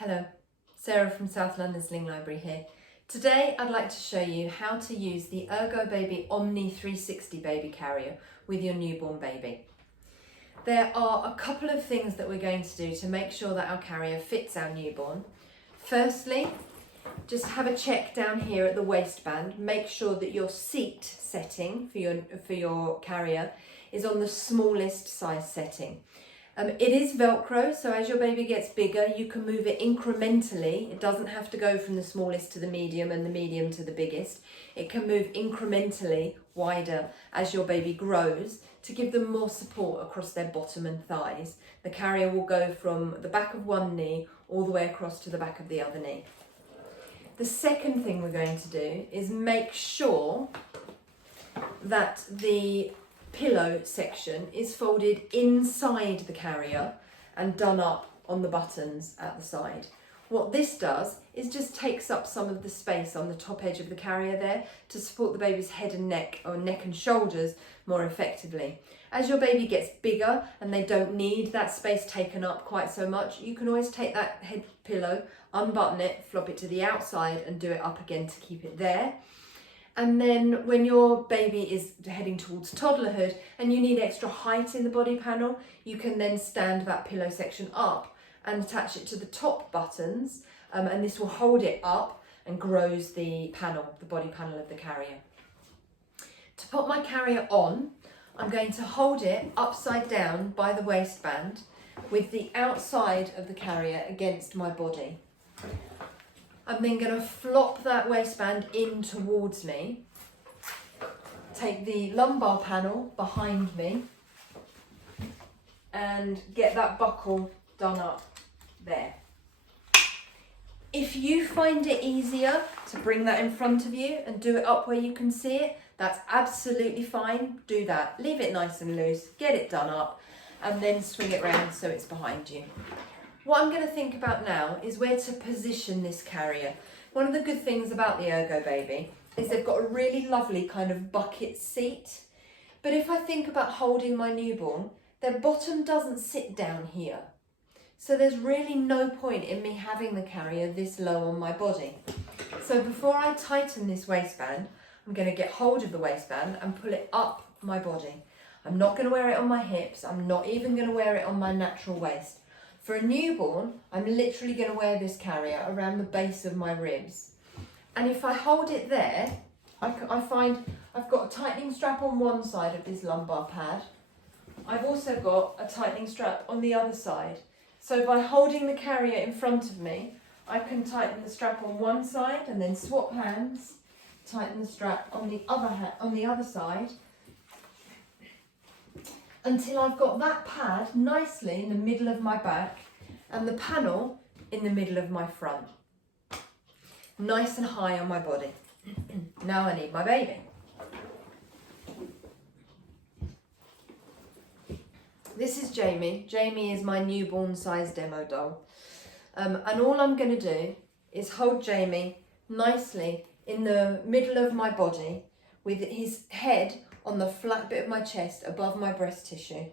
Hello, Sarah from South London Sling Library here. Today I'd like to show you how to use the ErgoBaby Omni 360 baby carrier with your newborn baby. There are a couple of things that we're going to do to make sure that our carrier fits our newborn. Firstly, just have a check down here at the waistband. Make sure that your seat setting for your carrier is on the smallest size setting. It is Velcro, so as your baby gets bigger, you can move it incrementally. It doesn't have to go from the smallest to the medium and the medium to the biggest. It can move incrementally wider as your baby grows to give them more support across their bottom and thighs. The carrier will go from the back of one knee all the way across to the back of the other knee. The second thing we're going to do is make sure that the pillow section is folded inside the carrier and done up on the buttons at the side. What this does is just takes up some of the space on the top edge of the carrier there to support the baby's head and neck, or neck and shoulders, more effectively. As your baby gets bigger and they don't need that space taken up quite so much, you can always take that head pillow, unbutton it, flop it to the outside and do it up again to keep it there. And then when your baby is heading towards toddlerhood and you need extra height in the body panel, you can then stand that pillow section up and attach it to the top buttons, and this will hold it up and grows the panel, the body panel of the carrier. To put my carrier on, I'm going to hold it upside down by the waistband with the outside of the carrier against my body. I'm then going to flop that waistband in towards me, take the lumbar panel behind me and get that buckle done up there. If you find it easier to bring that in front of you and do it up where you can see it, that's absolutely fine. Do that. Leave it nice and loose, get it done up and then swing it round so it's behind you. What I'm going to think about now is where to position this carrier. One of the good things about the ErgoBaby is they've got a really lovely kind of bucket seat. But if I think about holding my newborn, their bottom doesn't sit down here. So there's really no point in me having the carrier this low on my body. So before I tighten this waistband, I'm going to get hold of the waistband and pull it up my body. I'm not going to wear it on my hips. I'm not even going to wear it on my natural waist. For a newborn, I'm literally going to wear this carrier around the base of my ribs. And if I hold it there, I find I've got a tightening strap on one side of this lumbar pad. I've also got a tightening strap on the other side. So by holding the carrier in front of me, I can tighten the strap on one side and then swap hands, tighten the strap on the other side, until I've got that pad nicely in the middle of my back and the panel in the middle of my front. Nice and high on my body. Now I need my baby. This is Jamie. Jamie is my newborn size demo doll. And all I'm going to do is hold Jamie nicely in the middle of my body with his head on the flat bit of my chest above my breast tissue.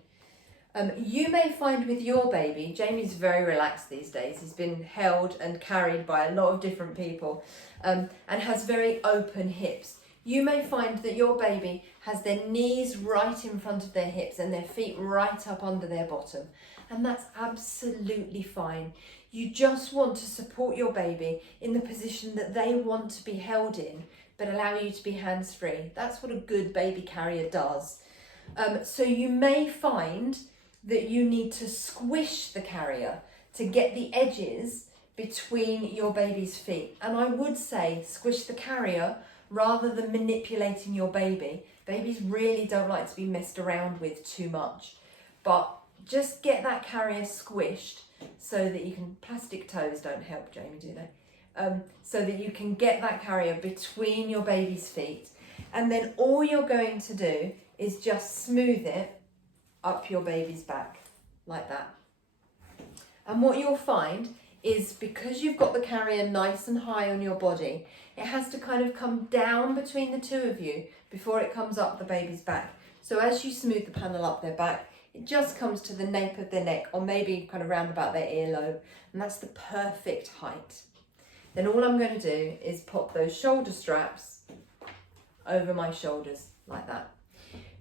You may find with your baby, Jamie's very relaxed these days. He's been held and carried by a lot of different people and has very open hips. You may find that your baby has their knees right in front of their hips and their feet right up under their bottom. And that's absolutely fine. You just want to support your baby in the position that they want to be held in, but allow you to be hands-free. That's what a good baby carrier does. So you may find that you need to squish the carrier to get the edges between your baby's feet. And I would say squish the carrier rather than manipulating your baby. Babies really don't like to be messed around with too much. But just get that carrier squished so that you can, plastic toes don't help, Jamie, do they? So that you can get that carrier between your baby's feet. And then all you're going to do is just smooth it up your baby's back, like that. And what you'll find is because you've got the carrier nice and high on your body, it has to kind of come down between the two of you before it comes up the baby's back. So as you smooth the panel up their back, It just comes to the nape of their neck, or maybe kind of round about their earlobe, and that's the perfect height. Then all I'm going to do is pop those shoulder straps over my shoulders like that.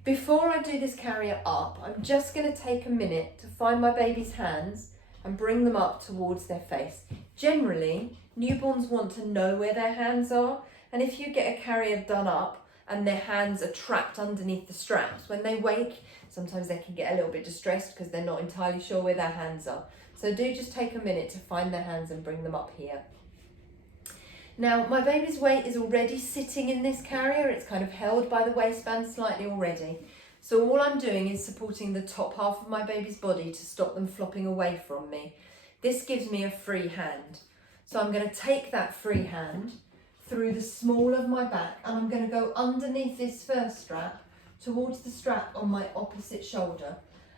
Before I do this carrier up, I'm just going to take a minute to find my baby's hands and bring them up towards their face. Generally, newborns want to know where their hands are, and if you get a carrier done up and their hands are trapped underneath the straps, when they wake, sometimes they can get a little bit distressed because they're not entirely sure where their hands are. So do just take a minute to find their hands and bring them up here. Now, my baby's weight is already sitting in this carrier. It's kind of held by the waistband slightly already. So all I'm doing is supporting the top half of my baby's body to stop them flopping away from me. This gives me a free hand. So I'm going to take that free hand through the small of my back, and I'm going to go underneath this first strap towards the strap on my opposite shoulder.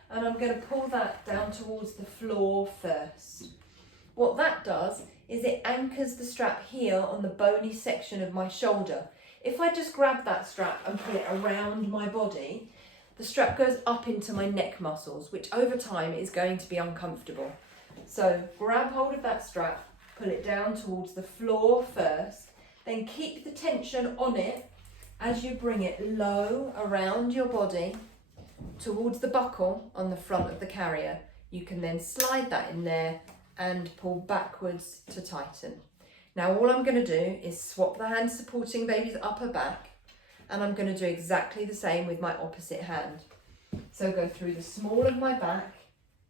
And I'm going to pull that down towards the floor first. What that does is it anchors the strap here on the bony section of my shoulder. If I just grab that strap and pull it around my body, the strap goes up into my neck muscles, which over time is going to be uncomfortable. So grab hold of that strap, pull it down towards the floor first, then keep the tension on it as you bring it low around your body towards the buckle on the front of the carrier. You can then slide that in there and pull backwards to tighten. Now all I'm going to do is swap the hand supporting baby's upper back, and I'm going to do exactly the same with my opposite hand. So go through the small of my back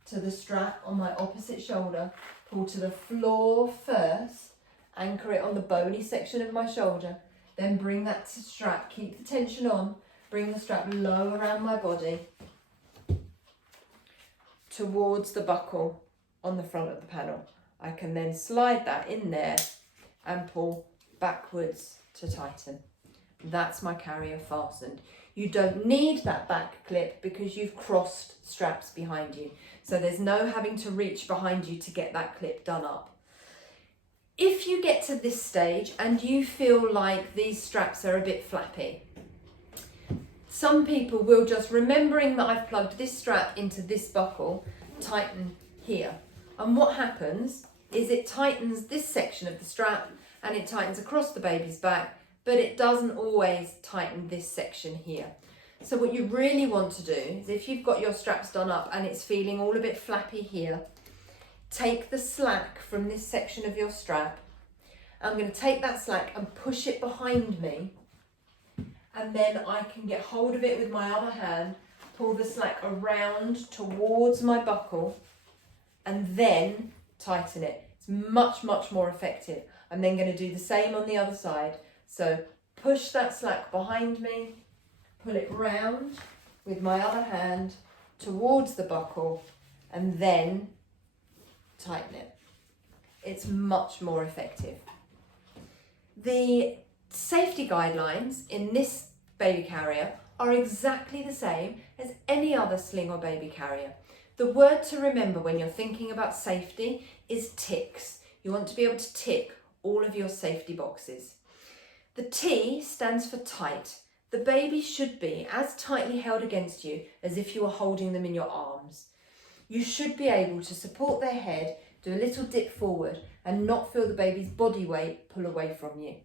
to the strap on my opposite shoulder, pull to the floor first, anchor it on the bony section of my shoulder, then bring that to strap, keep the tension on, bring the strap low around my body towards the buckle on the front of the panel. I can then slide that in there and pull backwards to tighten. That's my carrier fastened. You don't need that back clip because you've crossed straps behind you. So there's no having to reach behind you to get that clip done up. If you get to this stage and you feel like these straps are a bit flappy, some people will just, remembering that I've plugged this strap into this buckle, tighten here. And what happens is it tightens this section of the strap and it tightens across the baby's back, but it doesn't always tighten this section here. So what you really want to do is, if you've got your straps done up and it's feeling all a bit flappy here, take the slack from this section of your strap. I'm going to take that slack and push it behind me, and then I can get hold of it with my other hand, pull the slack around towards my buckle, and then tighten it. It's much, much more effective. I'm then going to do the same on the other side. So push that slack behind me, pull it round with my other hand towards the buckle, and then tighten it. It's much more effective. The safety guidelines in this baby carrier are exactly the same as any other sling or baby carrier. The word to remember when you're thinking about safety is ticks. You want to be able to tick all of your safety boxes. The T stands for tight. The baby should be as tightly held against you as if you were holding them in your arms. You should be able to support their head, do a little dip forward, and not feel the baby's body weight pull away from you.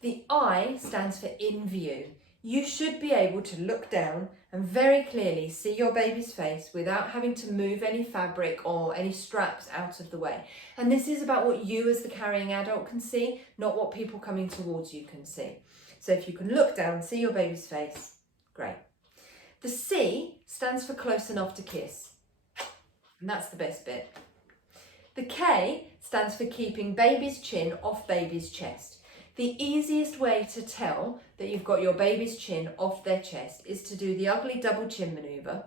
The I stands for in view. You should be able to look down and very clearly see your baby's face without having to move any fabric or any straps out of the way. And this is about what you as the carrying adult can see, not what people coming towards you can see. So if you can look down, see your baby's face, great. The C stands for close enough to kiss, and that's the best bit. The K stands for keeping baby's chin off baby's chest. The easiest way to tell that you've got your baby's chin off their chest is to do the ugly double chin manoeuvre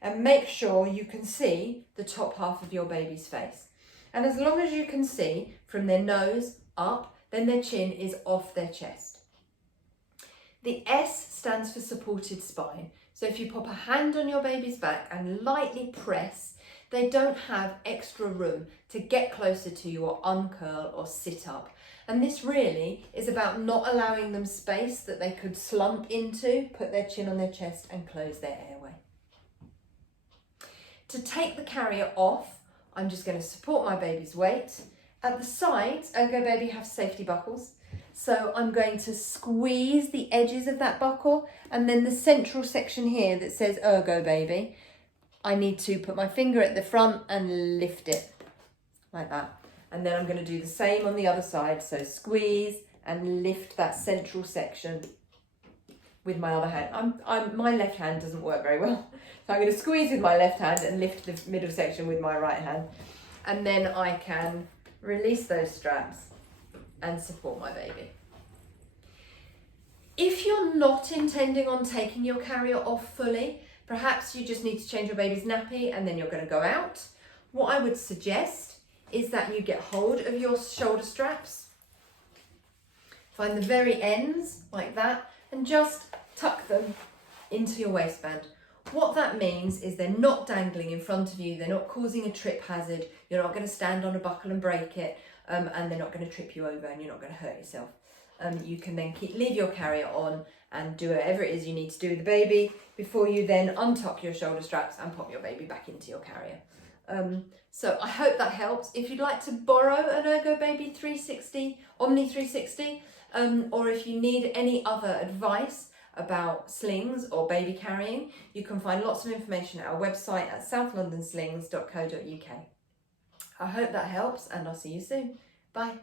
and make sure you can see the top half of your baby's face. And as long as you can see from their nose up, then their chin is off their chest. The S stands for supported spine. So if you pop a hand on your baby's back and lightly press, they don't have extra room to get closer to you or uncurl or sit up. And this really is about not allowing them space that they could slump into, put their chin on their chest and close their airway. To take the carrier off, I'm just going to support my baby's weight. At the sides, ErgoBaby have safety buckles. So I'm going to squeeze the edges of that buckle, and then the central section here that says ErgoBaby, I need to put my finger at the front and lift it like that. And then I'm going to do the same on the other side. So squeeze and lift that central section with my other hand. My left hand doesn't work very well. So I'm going to squeeze with my left hand and lift the middle section with my right hand. And then I can release those straps and support my baby. If you're not intending on taking your carrier off fully, perhaps you just need to change your baby's nappy and then you're going to go out. What I would suggest is that you get hold of your shoulder straps, find the very ends like that, and just tuck them into your waistband. What that means is they're not dangling in front of you, they're not causing a trip hazard, you're not going to stand on a buckle and break it, and they're not going to trip you over and you're not going to hurt yourself. You can then leave your carrier on and do whatever it is you need to do with the baby before you then untuck your shoulder straps and pop your baby back into your carrier. So I hope that helps. If you'd like to borrow an ErgoBaby 360, Omni 360, or if you need any other advice about slings or baby carrying, you can find lots of information at our website at southlondonslings.co.uk. I hope that helps, and I'll see you soon. Bye.